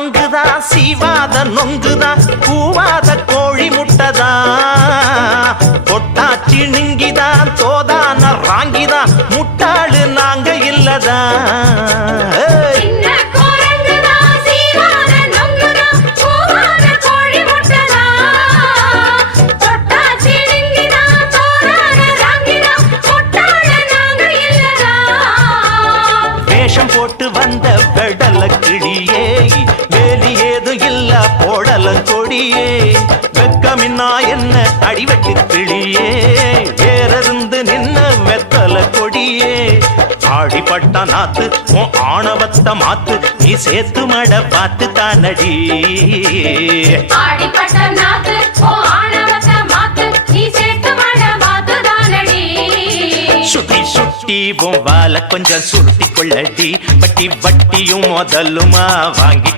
குரங்குதா சீவாத நொங்குதா கூவாத கோழி முட்டதா தொட்டாச்சி நிங்கிதா தோதான ராங்கிதா முட்டாளு நாங்க இல்லதா வேஷம் போட்டு வந்த வெடல கிளியே வேலி ஏதும் இல்ல போடல கொடியே வெக்கமின்னா என்ன அடிவெட்டு கிளியே வேறிருந்து நின்ன வெத்தல கொடியே ஆடிப்பட்ட நாத்து உன் ஆணவத்த மாத்து நீ சேத்து மட பார்த்து தானடி சுட்டி சுட்டி பொம்பால கொஞ்சம் சுருட்டி கொள்ளடி பட்டி வட்டியும் முதலுமா வாங்கி